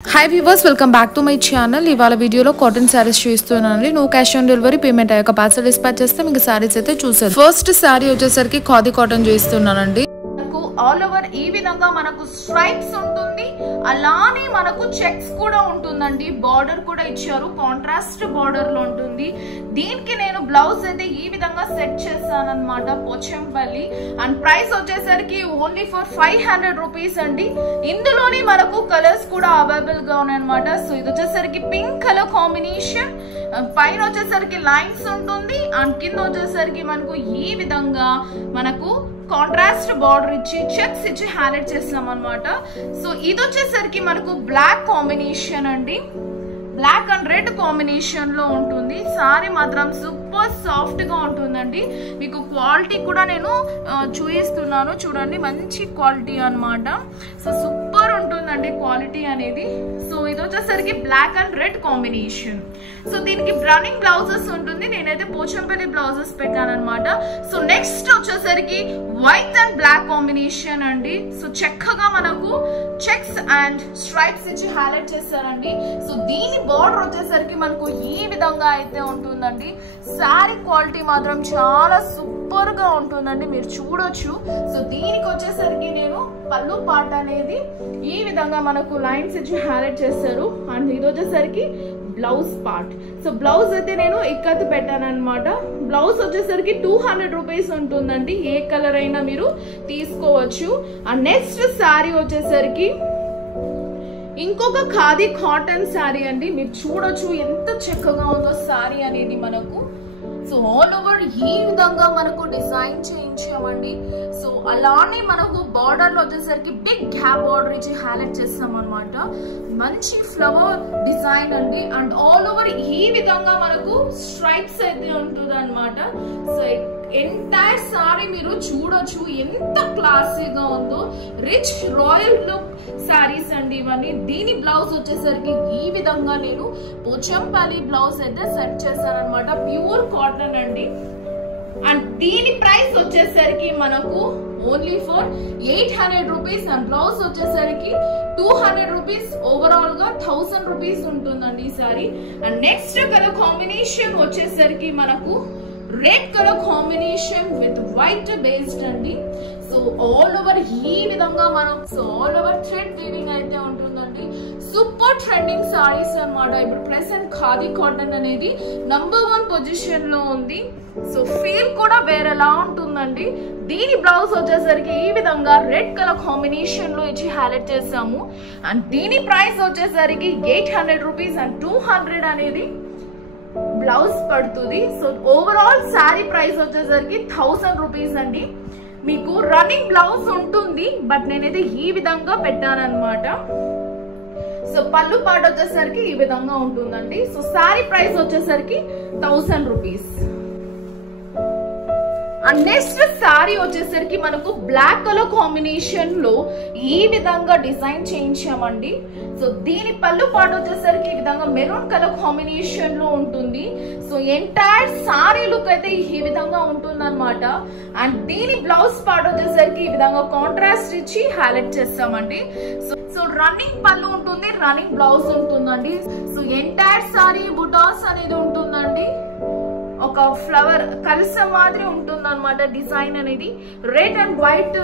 Hi viewers, welcome back to my channel. ఇవాళ వీడియోలో cotton saris చూస్తున్నానండి. No cash on delivery, payment అయ్యాక parcel dispatch చేస్తే మీకు సారీస్ అయితే చూసారు. ఫస్ట్ సారీ వచ్చేసరికి ఖాదీ కాటన్ చూస్తున్నానండి. ఆల్ ఓవర్ ఈ విధంగా మనకు స్ట్రైప్స్ ఉంటుంది, అలానే మనకు చెక్స్ కూడా ఉంటుందండి. బార్డర్ కూడా ఇచ్చారు, కాంట్రాస్ట్ బార్డర్ లో ఉంటుంది. దీనికి నేను బ్లౌజ్ అయితే ఈ విధంగా సెట్ చేస్తాను అనమాట, పోచంపల్లి. అండ్ ప్రైస్ వచ్చేసరికి ఓన్లీ ఫర్ 500 రూపీస్ అండి. ఇందులోనే మనకు కలర్స్ కూడా అవైలబుల్ గా ఉన్నాయన్నమాట. సో ఇది వచ్చేసరికి పింక్ కలర్ కాంబినేషన్, పైన వచ్చేసరికి లైన్స్ ఉంటుంది అండ్ కింద వచ్చేసరికి మనకు ఈ విధంగా మనకు కాంట్రాస్ట్ బార్డర్ ఇచ్చి చెక్స్ ఇచ్చి హైలైట్ చేస్తాం అనమాట. సో ఇది వచ్చేసరికి మనకు బ్లాక్ కాంబినేషన్ అండి, బ్లాక్ అండ్ రెడ్ కాంబినేషన్ లో ఉంటుంది. సారీ మాత్రం సూపర్ సాఫ్ట్ గా ఉంటుందండి. మీకు క్వాలిటీ కూడా నేను చూపిస్తున్నాను చూడండి, మంచి క్వాలిటీ అన్నమాట. సో సూపర్ ఉంటుందండి క్వాలిటీ అనేది. సో ఇది వచ్చేసరికి black and red combination. So దీనికి రన్నింగ్ బ్లౌజెస్ ఉంటుంది, నేనైతే పోచంపల్లి బ్లౌజెస్ పెట్టాను అనమాట. సో నెక్స్ట్ వచ్చేసరికి వైట్ అండ్ బ్లాక్ కాంబినేషన్ అండి. సో చక్కగా మనకు చెక్స్ అండ్ స్ట్రైప్స్ ఇచ్చి హైలైట్ చేస్తారండి. సో దీని బార్డర్ వచ్చేసరికి మనకు ఈ విధంగా అయితే ఉంటుందండి. సారీ క్వాలిటీ మాత్రం చాలా సూపర్ గా ఉంటుందండి, మీరు చూడొచ్చు. సో దీనికి వచ్చేసరికి నేను పళ్ళు పార్ట్ అనేది ఈ విధంగా మనకు లైన్స్ ఇచ్చి హైలైట్ చేస్తారు. అండ్ ఇది వచ్చేసరికి బ్లౌజ్ పార్ట్. సో బ్లౌజ్ అయితే నేను ఇక్కత్ పెట్టాను అనమాట. బ్లౌజ్ వచ్చేసరికి 200 రూపీస్ ఉంటుందండి, ఏ కలర్ అయినా మీరు తీసుకోవచ్చు. అండ్ నెక్స్ట్ శారీ వచ్చేసరికి ఇంకొక ఖాదీ కాటన్ శారీ అండి, మీరు చూడొచ్చు ఎంత చక్కగా ఉందో శారీ అనేది మనకు. సో ఆల్ ఓవర్ ఈ విధంగా మనకు డిజైన్ చేయించామండి. సో అలానే మనకు బార్డర్ లో వచ్చేసరికి బిగ్ గ్యాప్ బార్డర్ ఇచ్చి హైలైట్ చేస్తాం అనమాట. మంచి ఫ్లవర్ డిజైన్ అండి. అండ్ ఆల్ ఓవర్ ఈ విధంగా మనకు స్ట్రైప్స్ అయితే ఉంటుంది అనమాట. సో ఎంటైర్ సారీ మీరు చూడొచ్చు ఎంత క్లాసీగా ఉందో. రిచ్ రాయల్ లుక్ సారీస్ అండి ఇవన్నీ. దీని బ్లౌజ్ వచ్చేసరికి ఈ విధంగా నేను పోచంపల్లి బ్లౌజ్ అయితే సెట్ చేశాను అనమాట, ప్యూర్ కాటన్ అండి. అండ్ దీని ప్రైస్ వచ్చేసరికి మనకు only for 800 rupees. And blouse వచ్చేసరికి 200 రూపీస్. ఓవరాల్ గా 1000 రూపీస్ ఉంటుందండి ఈ sorry. And next colour combination వచ్చేసరికి మనకు red colour combination with white based అండి. సో ఆల్ ఓవర్ ఈ విధంగా మనం ఆల్ ఓవర్ థ్రెడ్ వీవింగ్ అయితే ఉంటుందండి. సూపర్ ట్రెండింగ్ సారీస్ అన్నమాట. ఇప్పుడు ప్రెసెంట్ ఖాదీ కాటన్ అనేది నంబర్ 1 పొజిషన్ లో ఉంది. సో ఫీల్ కూడా వేరేలా ఉంటుందండి. దీని బ్లౌజ్ వచ్చేసరికి ఈ విధంగా రెడ్ కలర్ కాంబినేషన్ లో ఇచ్చి హైలైట్ చేసాము. అండ్ దీని ప్రైస్ వచ్చేసరికి 800 రూపీస్ అండ్ 200 అనేది బ్లౌజ్ పడుతుంది. సో ఓవరాల్ శారీ ప్రైస్ వచ్చేసరికి 1000 రూపీస్ అండి. మీకు రన్నింగ్ బ్లౌజ్ ఉంటుంది, బట్ నేనైతే ఈ విధంగా పెట్టాను అనమాట. సో పళ్ళు పాట వచ్చేసరికి ఈ విధంగా ఉంటుందండి. సో శారీ ప్రైస్ వచ్చేసరికి 1000 రూపీస్. అండ్ నెక్స్ట్ శారీ వచ్చేసరికి మనకు బ్లాక్ కలర్ కాంబినేషన్ లో ఈ విధంగా డిజైన్ చేయించామండి. సో దీని పళ్ళు పాట వచ్చేసరికి ఈ విధంగా మెరూన్ కలర్ కాంబినేషన్ లో ఉంటుంది. సో ఎంటైర్ సారీ లుక్ అయితే ఈ విధంగా ఉంటుంది అనమాట. అండ్ దీని బ్లౌజ్ పాట వచ్చేసరికి ఈ విధంగా కాంట్రాస్ట్ ఇచ్చి హైలైట్ చేస్తామండి. సో రన్నింగ్ పళ్ళు ఉంటుంది, రన్నింగ్ బ్లౌజ్ ఉంటుందండి. సో ఎంటైర్ సారీ బుటాస్ అనేది ఉంటుందండి. ఒక ఫ్లవర్ కలిసే మాదిరి ఉంటుంది అనమాట డిజైన్ అనేది. Red and white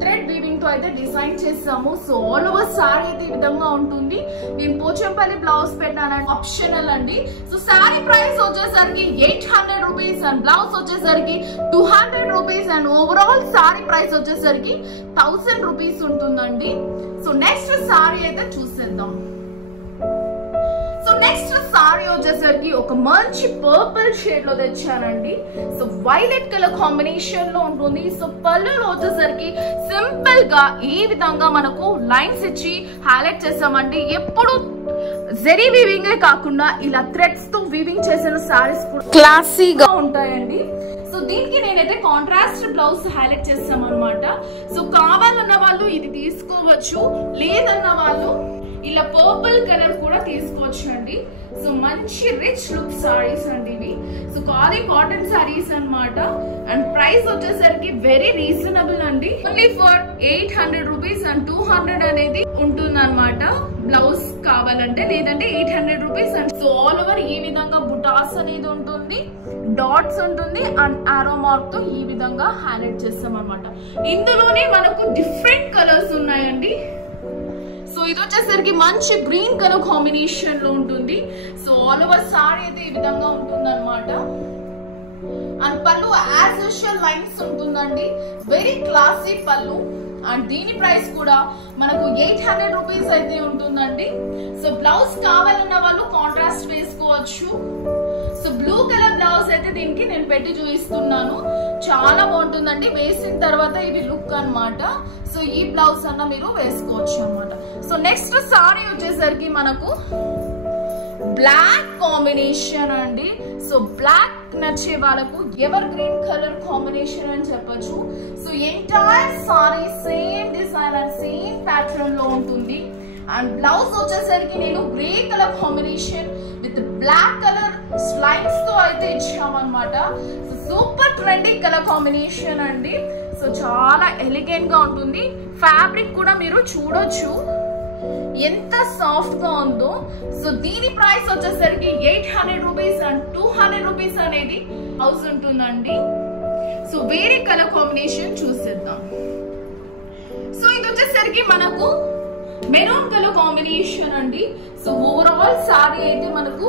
thread weaving తో అయితే డిజైన్ చేస్తాము. సో ఆల్ ఓవర్ సారీ అయితే ఈ విధంగా ఉంటుంది. నేను పోచంపల్లి బ్లౌజ్ పెట్టానండి, ఆప్షనల్ అండి. సో సారీ ప్రైస్ వచ్చేసరికి 800 రూపీస్ అండ్ బ్లౌజ్ వచ్చేసరికి 200 rupees. And overall sorry price వచ్చేసరికి 1000 రూపీస్ ఉంటుందండి. సో నెక్స్ట్ సారీ అయితే చూసేద్దాం. సో నెక్స్ట్ సారీ వచ్చేసరికి ఒక మంచి పర్పుల్ షేడ్ లో తెచ్చానండి. సో వైలెట్ కలర్ కాంబినేషన్ లో ఉంటుంది. సో పళ్ళులో వచ్చేసరికి సింపుల్ గా ఈ విధంగా మనకు లైన్స్ ఇచ్చి హైలైట్ చేసామండి. ఎప్పుడు జెరీ వీవింగ్ కాకుండా ఇలా థ్రెడ్స్ తో వీవింగ్ చేసిన సారీస్ కూడా క్లాసీగా ఉంటాయండి. సో దీనికి నేనైతే కాంట్రాస్ట్ బ్లౌజ్ హైలైట్ చేస్తాం అనమాట. సో కావాలన్న వాళ్ళు ఇది తీసుకోవచ్చు, లేదన్న వాళ్ళు ఇలా పర్పుల్ కలర్ కూడా తీసుకోవచ్చు అండి. సో మంచి రిచ్ లుక్ సారీస్ అండి ఇవి. సో ఖాదీ కాటన్ సారీస్ అన్నమాట. అండ్ ప్రైస్ వచ్చేసరికి వెరీ రీజనబుల్ అండి, ఓన్లీ ఫర్ 800 రూపీస్ అండ్ 200 అనేది ఉంటుంది అనమాట బ్లౌజ్ కావాలంటే, లేదంటే 800 రూపీస్. సో ఆల్ ఓవర్ ఈ విధంగా బుటాస్ అనేది ఉంటుంది, డాట్స్ ఉంటుంది అండ్ ఆరో మార్క్ తో ఈ విధంగా హైలైట్ చేస్తాం అనమాట. ఇందులోనే మనకు డిఫరెంట్ కలర్స్ ఉన్నాయండి. సో ఇది వచ్చేసరికి మంచి గ్రీన్ కలర్ కాంబినేషన్ లో ఉంటుంది. సో ఆల్ ఓవర్ సారీ అయితే ఈ విధంగా ఉంటుంది అనమాట. అండ్ పళ్ళు యాజ్ యూజువల్ లైన్స్ ఉంటుందండి, వెరీ క్లాసీ పళ్ళు. అండ్ దీని ప్రైస్ కూడా మనకు 800 రూపీస్ అయితే ఉంటుందండి. సో బ్లౌజ్ కావాలన్న వాళ్ళు కాంట్రాస్ట్ వేసుకోవచ్చు. సో బ్లూ కలర్ బ్లౌజ్ అయితే దీనికి నేను పెట్టి చూపిస్తున్నాను, చాలా బాగుంటుందండి. వేసిన తర్వాత ఇది లుక్ అన్నమాట. సో ఈ బ్లౌజ్ అన్న మీరు వేసుకోవచ్చు అన్నమాట. సో నెక్స్ట్ సారీ వచ్చేసరికి మనకు బ్లాక్ కాంబినేషన్ అండి. సో బ్లాక్ నచ్చే వాళ్ళకు ఎవర్ గ్రీన్ కలర్ కాంబినేషన్ అని చెప్పొచ్చు. So entire sari same design and same pattern లో ఉంటుంది. అండ్ బ్లౌజ్ వచ్చేసరికి నేను grey colour combination with black colour lines తో అయితే ఇచ్చామన్నమాట. So super trending colour combination అండి. సో చాలా ఎలిగెంట్ గా ఉంటుంది. ఫ్యాబ్రిక్ కూడా మీరు చూడొచ్చు ఎంత సాఫ్ట్ గా ఉందో. సో దీని ప్రైస్ వచ్చేసరికి 800 రూపీస్ అండ్ 200 రూపీస్ అనేది హౌస్ ఉంటుందండి. సో వేరే కలర్ కాంబినేషన్ చూసేద్దాం. సో ఇది వచ్చేసరికి మనకు మెరూన్ కలర్ కాంబినేషన్ అండి. సో ఓవరాల్ సారీ అయితే మనకు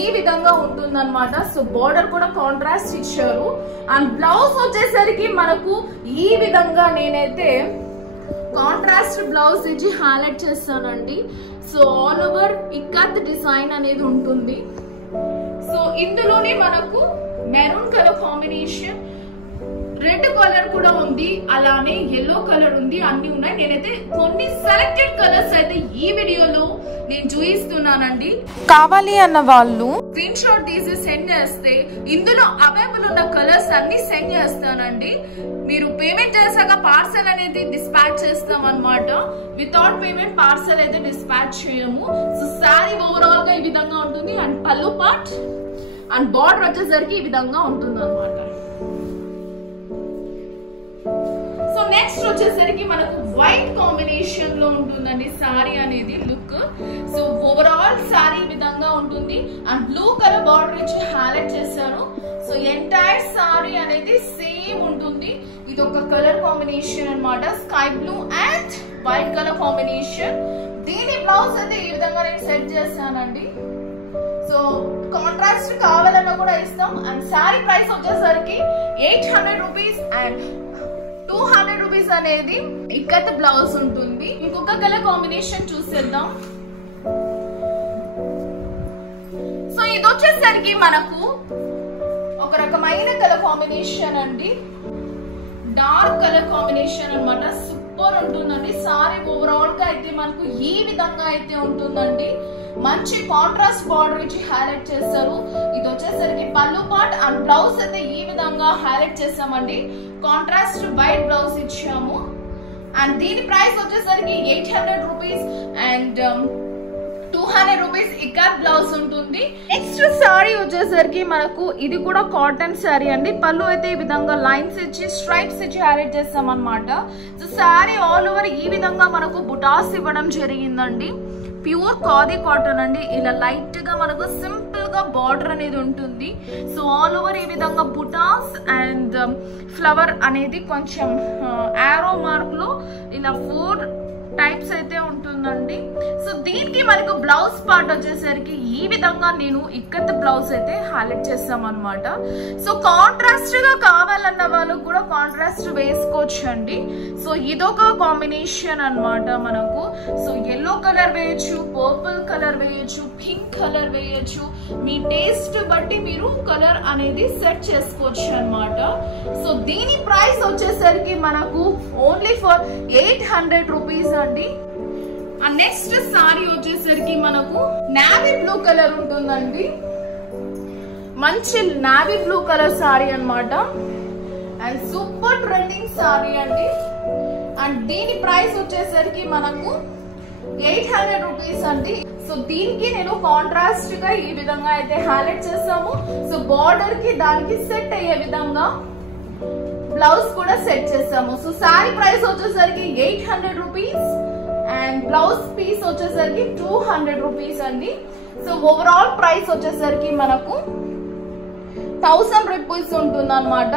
ఈ విధంగా ఉంటుంది అనమాట. సో బోర్డర్ కూడా కాంట్రాస్ట్ ఇచ్చారు. అండ్ బ్లౌజ్ వచ్చేసరికి మనకు ఈ విధంగా నేనైతే కాంట్రాస్ట్ బ్లౌజ్ ఇచ్చి హైలైట్ చేస్తానండి. So all over ikat design అనేది ఉంటుంది. సో ఇందులోనే మనకు maroon colour combination, red colour కూడా ఉంది, అలానే ఎల్లో కలర్ ఉంది, అన్ని ఉన్నాయి. నేనైతే కొన్ని సెలెక్టెడ్ కలర్స్ అయితే ఈ వీడియోలో నేను చూపిస్తున్నానండి. కావాలి అన్న వాళ్ళు స్క్రీన్ షాట్ తీసి సెండ్ చేస్తే ఇందులో అవైలబుల్ ఉన్న కలర్స్ అన్ని సెండ్ చేస్తానండి. మీరు పేమెంట్ చేశాక పార్సల్ అనేది డిస్పాచ్ చేస్తాం అనమాట. వితౌట్ పేమెంట్ పార్సల్ అయితే డిస్పాచ్ చేయము. సో సారీ ఓవరాల్ గా ఈ విధంగా ఉంటుంది. అండ్ పళ్ళు పార్ట్ అండ్ బార్డర్ వచ్చేసరికి ఈ విధంగా ఉంటుంది అనమాట. సో నెక్స్ట్ వచ్చేసరికి మనకు వైట్ కాంబినేషన్ లో ఉంటుందండి సారీ అనేది లుక్. సో ఓవరాల్ సారీ ఈ విధంగా ఉంటుంది. అండ్ బ్లూ కలర్ బార్డర్ ఇచ్చి హైలైట్ చేశారు. సో ఎంటైర్ సారీ అనేది సేమ్ ఉంటుంది. ఇది ఒక కలర్ కాంబినేషన్ అన్నమాట, sky blue and white colour combination. దీని బ్లౌజ్ అయితే ఈ విధంగా నేను సెట్ చేశానండి. సో కాంట్రాస్ట్ కావాలన్నా కూడా ఇస్తాం. అండ్ సారీ ప్రైస్ వచ్చేసరికి 800 రూపీస్ అండ్ 200 రూపీస్ అనేది ఇక్కత్ బ్లౌజ్ ఉంటుంది. ఇంకొక కలర్ కాంబినేషన్ చూసేద్దాం. సో ఇది వచ్చేసరికి మనకు ఒక రకమైన కలర్ కాంబినేషన్ అండి, డార్క్ కలర్ కాంబినేషన్ అన్నమాట. సూపర్ ఉంటుందండి. సారీ ఓవరాల్ గా అయితే మనకు ఈ విధంగా అయితే ఉంటుందండి. మంచి కాంట్రాస్ట్ బార్డర్ ఇచ్చి హైలైట్ చేస్తారు. ఇది వచ్చేసరికి పళ్ళు పార్ట్ అండ్ బ్లౌజ్ అయితే ఈ విధంగా హైలైట్ చేసామండి. కాంట్రాస్ట్ వైట్ బ్లౌజ్ ఇచ్చాము. అండ్ దీని ప్రైస్ వచ్చేసరికి 800 rupees and 200 rupees ikat blouse ఉంటుంది. నెక్స్ట్ సారీ వచ్చేసరికి మనకు ఇది కూడా కాటన్ సారీ అండి. పళ్ళు అయితే ఈ విధంగా లైన్స్ ఇచ్చి స్ట్రైప్స్ ఇచ్చి హైలైట్ చేస్తాం అనమాట. సో సారీ ఆల్ ఓవర్ ఈ విధంగా మనకు బుటాస్ ఇవ్వడం జరిగిందండి. ప్యూర్ ఖాదీ కాటన్ అండి. ఇలా లైట్ గా మనకు సింపుల్ గా బార్డర్ అనేది ఉంటుంది. సో ఆల్ ఓవర్ ఈ విధంగా బుటాస్ అండ్ ఫ్లవర్ అనేది కొంచెం ఆరో మార్క్ లో ఇలా 4 టైప్స్ అయితే ఉంటుందండి. సో దీనికి మనకు బ్లౌజ్ పార్ట్ వచ్చేసరికి ఈ విధంగా నేను ఇక్కత్ బ్లౌజ్ అయితే హైలైట్ చేస్తాం అనమాట. సో కాంట్రాస్ట్ గా కావాలన్న వాళ్ళు కూడా కాంట్రాస్ట్ వేసుకోవచ్చు అండి. సో ఇదొక కాంబినేషన్ అన్నమాట మనకు. సో ఎల్లో కలర్ వేయచ్చు, పర్పుల్ కలర్ వేయచ్చు, పింక్ కలర్ వేయచ్చు. మీ టేస్ట్ బట్టి మీరు కలర్ అనేది సెట్ చేసుకోవచ్చు అన్నమాట. సో దీని ప్రైస్ వచ్చేసరికి మనకు ఓన్లీ ఫర్ 800 రూపీస్ అండి. నెక్స్ట్ సారీ వచ్చేసరికి మనకు నావీ బ్లూ కలర్ ఉంటుందండి. మంచి నావీ బ్లూ కలర్ సారీ అన్నమాట. అండ్ సూపర్ ట్రెండింగ్ సారీ అండి. అండ్ దీని ప్రైస్ వచ్చేసరికి మనకు 800 రూపీస్ అండి. సో దీనికి నేను కాంట్రాస్ట్ గా ఈ విధంగా అయితే హైలైట్ చేస్తాము. సో బార్డర్ కి దానికి సెట్ అయ్యే విధంగా బ్లౌజ్ కూడా సెట్ చేస్తాము. సో సారీ ప్రైస్ వచ్చేసరికి 800 రూపీస్ అండ్ బ్లౌజ్ పీస్ వచ్చేసరికి 200 రూపీస్ అండి. సో ఓవరాల్ ప్రైస్ వచ్చేసరికి మనకు 1000 రూపీస్ ఉంటుంది అనమాట.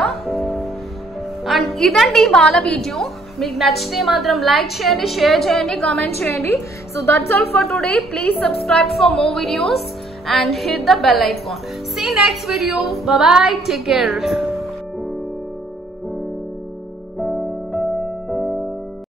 అండ్ ఇదండి వాళ్ళ వీడియో. మీకు నచ్చితే మాత్రం లైక్ చేయండి, షేర్ చేయండి, కామెంట్ చేయండి. So that's all for today. Please subscribe for more videos and hit the bell icon. See you next video. Bye bye. Take care.